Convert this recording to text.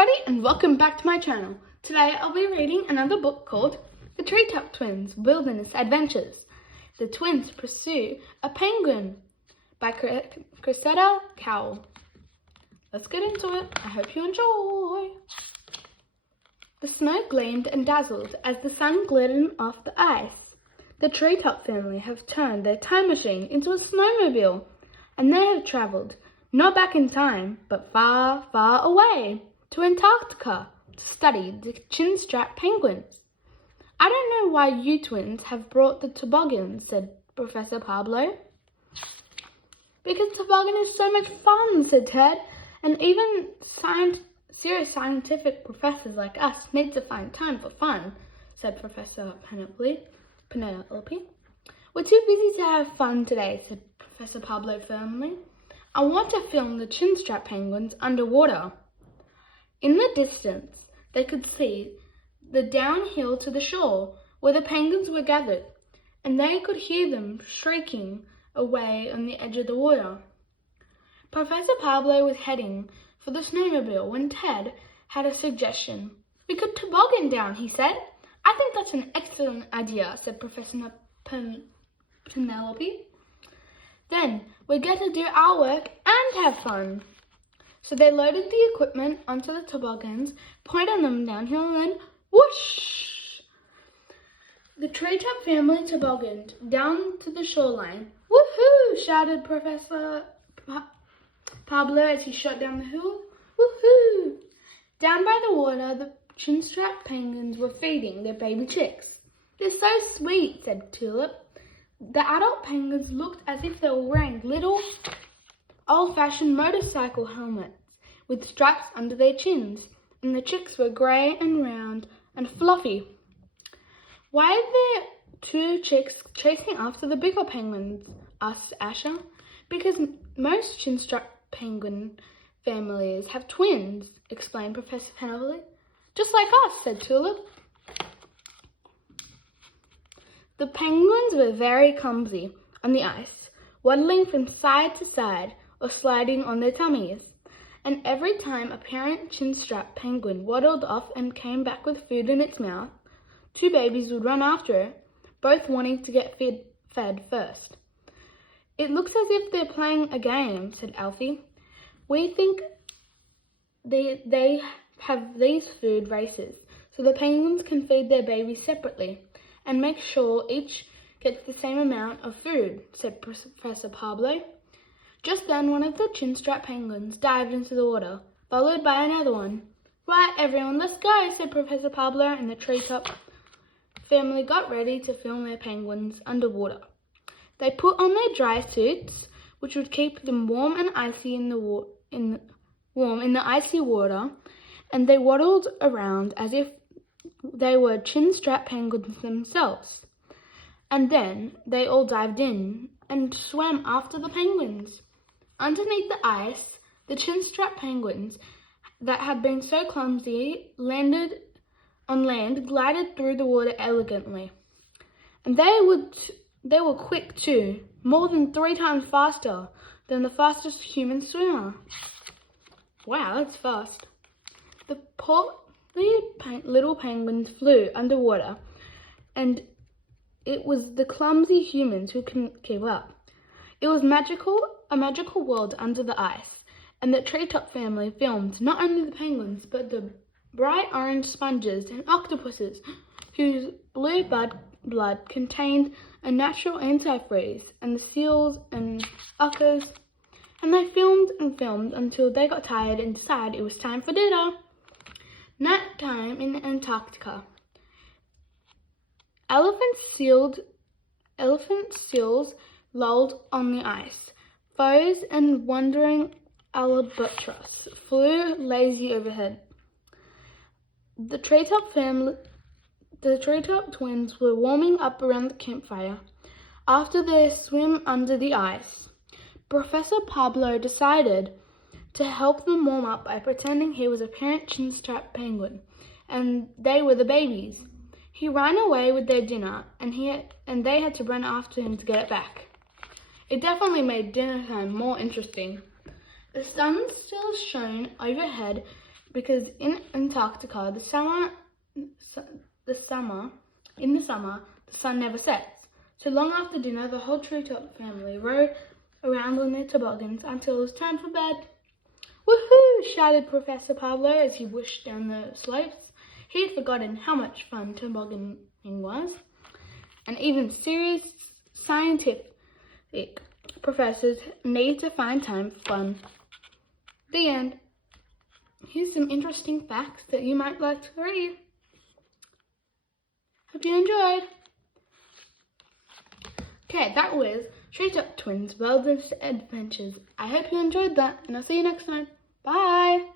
everybody, and welcome back to my channel. Today I'll be reading another book called The Treetop Twins-Wildness Adventures. The Twins Pursue a Penguin by Cressida Cowell. Let's get into it. I hope you enjoy. The snow gleamed and dazzled as the sun glittered off the ice. The Treetop family have turned their time machine into a snowmobile, and they have travelled not back in time, but far, far away to Antarctica to study the chin-strap penguins. I don't know why you twins have brought the toboggan, said Professor Pablo. Because toboggan is so much fun, said Ted, and even serious scientific professors like us need to find time for fun, said Professor Penelope. We're too busy to have fun today, said Professor Pablo firmly. I want to film the chin-strap penguins underwater. In the distance, they could see the downhill to the shore where the penguins were gathered, and they could hear them shrieking away on the edge of the water. Professor Pablo was heading for the snowmobile when Ted had a suggestion. We could toboggan down, he said. I think that's an excellent idea, said Professor Penelope. Then we get to do our work and have fun. So they loaded the equipment onto the toboggans, pointed them downhill, and then whoosh! The Treetop family tobogganed down to the shoreline. Woohoo! Shouted Professor Pablo as he shot down the hill. Woohoo! Down by the water, the chin-strap penguins were feeding their baby chicks. They're so sweet, said Tulip. The adult penguins looked as if they were wearing little old-fashioned motorcycle helmets with straps under their chins, and the chicks were grey and round and fluffy. Why are there two chicks chasing after the bigger penguins? Asked Asher. Because most chin-strap penguin families have twins, explained Professor Penelope. Just like us, said Tulip. The penguins were very clumsy on the ice, waddling from side to side or sliding on their tummies. And every time a parent chin-strap penguin waddled off and came back with food in its mouth, two babies would run after it, both wanting to get fed first. It looks as if they're playing a game, said Alfie. We think they have these food races, so the penguins can feed their babies separately and make sure each gets the same amount of food, said Professor Pablo. Just then, one of the chin-strap penguins dived into the water, followed by another one. Right, everyone, let's go, said Professor Pablo, and the Treetop family got ready to film their penguins underwater. They put on their dry suits, which would keep them warm and icy in the icy water, and they waddled around as if they were chin-strap penguins themselves. And then they all dived in and swam after the penguins. Underneath the ice, the chin-strap penguins that had been so clumsy landed on land, glided through the water elegantly. And they were quick too, more than 3 times faster than the fastest human swimmer. Wow, that's fast. The little penguins flew underwater, and it was the clumsy humans who couldn't keep up. It was a magical world under the ice, and the Treetop family filmed not only the penguins, but the bright orange sponges and octopuses, whose blue blood contained a natural antifreeze, and the seals and otters. And they filmed and filmed until they got tired and decided it was time for dinner. Night time in Antarctica. Elephant seals lolled on the ice. Foes and wandering albatross flew lazy overhead. The Treetop twins were warming up around the campfire after their swim under the ice. Professor Pablo decided to help them warm up by pretending he was a parent chin-strap penguin, and they were the babies. He ran away with their dinner, and they had to run after him to get it back. It definitely made dinner time more interesting. The sun still shone overhead because in Antarctica, in the summer, the sun never sets. So long after dinner, the whole treetop family rode around on their toboggans until it was time for bed. Woohoo! Shouted Professor Pablo as he whooshed down the slopes. He had forgotten how much fun tobogganing was, and even serious scientific professors need to find time for fun. The end. Here's some interesting facts that you might like to read. Hope you enjoyed. Okay, that was Treetop Twins' Wildness Adventures. I hope you enjoyed that, and I'll see you next time. Bye!